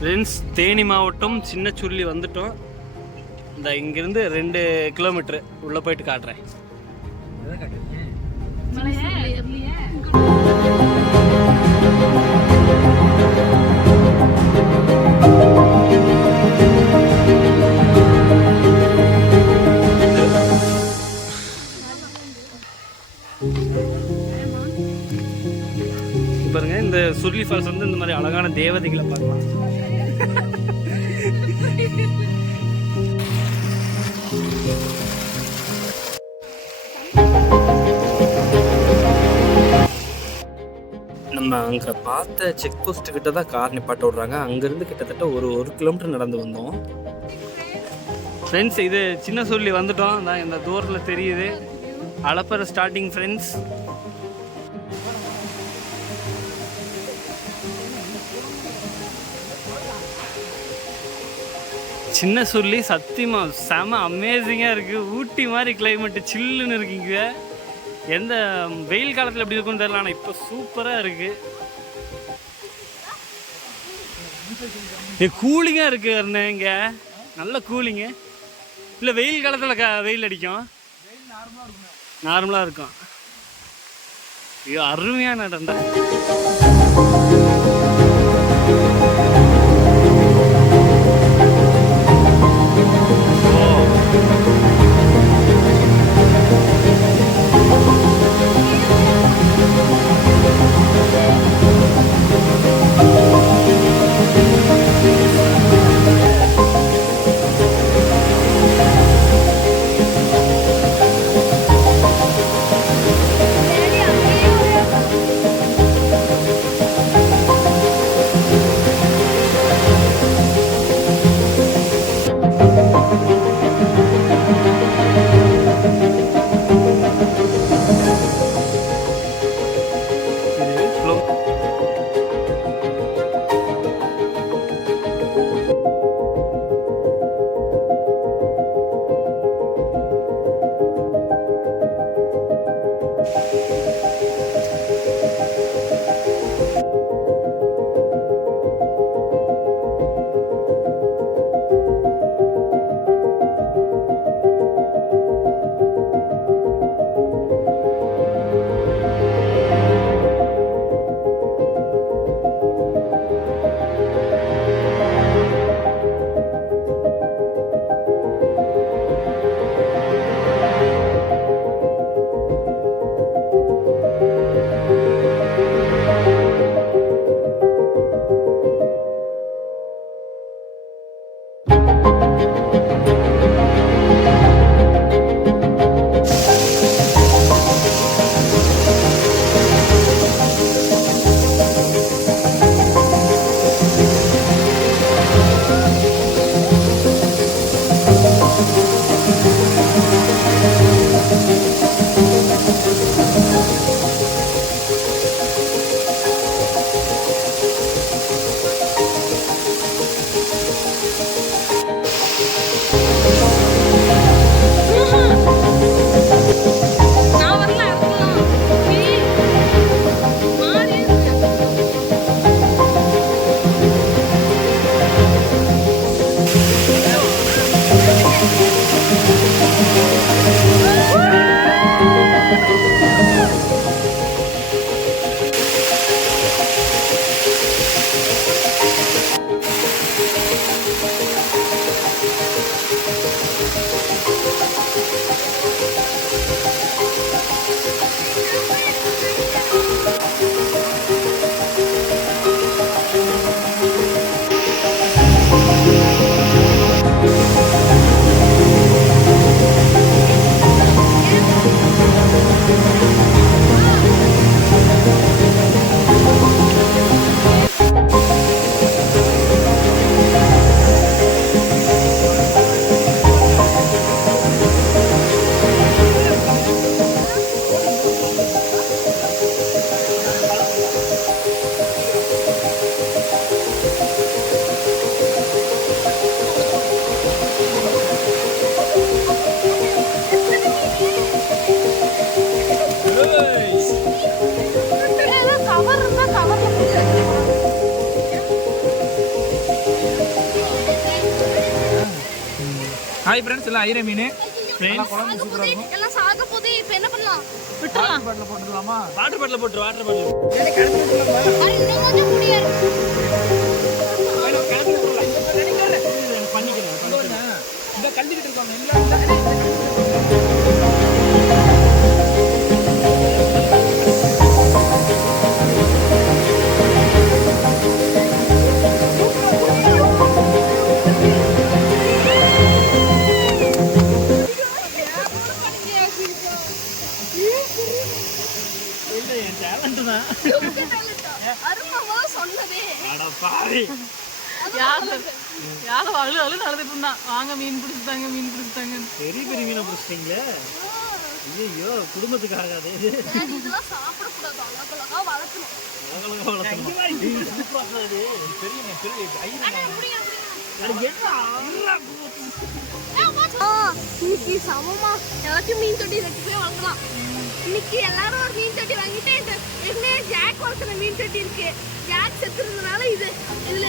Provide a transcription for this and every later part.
Friends, Theni மாவட்டம் சின்ன சுருளி வந்துட்டோம். இந்த இங்கிருந்து 2 கிலோமீட்டர் உள்ள போயிட்டு காட்டுறேன். பாருங்க, இந்த சுருளி ஃபால்ஸ் வந்து இந்த மாதிரி அழகான தேவதைகளை பார்க்கலாம். நம்ம அங்கே பார்த்த செக் போஸ்ட் கிட்ட தான் கார் நிப்பாட்ட விட்றாங்க. அங்கேருந்து கிட்டத்தட்ட ஒரு கிலோமீட்டர் நடந்து வந்தோம். ஃப்ரெண்ட்ஸ், இது சின்ன சுருளி வந்துட்டோம். தான் இந்த தூரத்தில் தெரியுது அளப்பற ஸ்டார்டிங். ஃப்ரெண்ட்ஸ், சின்ன சுருளி சத்தியமா செம அமேசிங்காக இருக்குது. ஊட்டி மாதிரி கிளைமேட்டு, சில்லுன்னு இருக்குங்க. எந்த வெயில் காலத்தில் எப்படி இருக்குன்னு தெரியல, ஆனால் இப்போ சூப்பராக இருக்குது. கூலிங்காக இருக்குது அண்ணே. இங்கே நல்ல கூலிங்கு. இல்லை வெயில் காலத்தில் வெயில் அடிக்கும், நார்மலாக இருக்கும். ஐயோ, அருமையான இடம் தான். ஹாய் ஃப்ரெண்ட்ஸ், எல்லாம் ஐர மீன் ஃப்ரெண்ட்ஸ் குழம்பு சூப்பரா இருக்கும். எல்லாம் சாக போதே. இப்போ என்ன பண்ணலாம்? Water bottle போட்டுடலாமா? வாட்டர் பாட்டில் போட்டு வாட்டர் பாட்டில் அது இன்னும் கொஞ்சம் முடியா இருக்கு. பண்ணிக்கிறேன். இந்த கல்லிக்கிட்டு இருக்காங்க எல்லாம். இல்லை என் டேலண்ட் தான். அருமாவா சொன்னதே. அட பாவி. யாரும் அழு அழு நடந்துட்டு இருந்தான். வாங்க மீன் பிடிச்சிட்டாங்க, மீன் பிடிச்சிட்டாங்க. பெரிய பெரிய மீனை பிடிச்சிட்டீங்களே. ஐயோ குடும்பத்துக்காக அது இதெல்லாம் சாப்பிடக்கூடாது. அழகழகா வளர்க்கணும். இன்னைக்கு சமமா எல்லாத்தையும் மீன் தொட்டி வச்சு போய் வளர்க்கலாம். இன்னைக்கு எல்லாரும் ஒரு மீன் தொட்டி வாங்கிட்டு ஏற்கனவே ஜாக் வளர்க்குற மீன் தொட்டி இருக்கு. ஜாக் செத்துறதுனால இதுல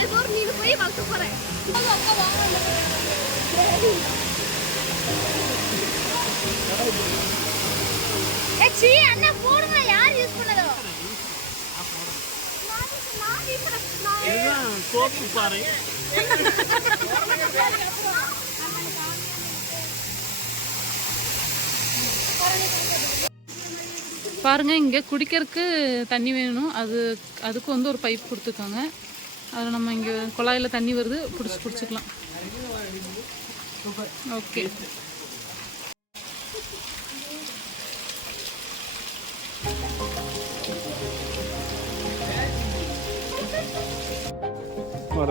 ஏதோ ஒரு மீன் போய் வளர்க்க போறேன். அண்ணா போடுங்க. யார் யூஸ் பண்ணதோ? இதுதான் சோப்பு பாறை. பாருங்க, இங்கே குடிக்கிறதுக்கு தண்ணி வேணும். அதுக்கு வந்து ஒரு பைப் கொடுத்துருக்காங்க. அதில் நம்ம இங்கே குழாயில் தண்ணி வருது, பிடிச்சிக்கலாம். ஓகே. வர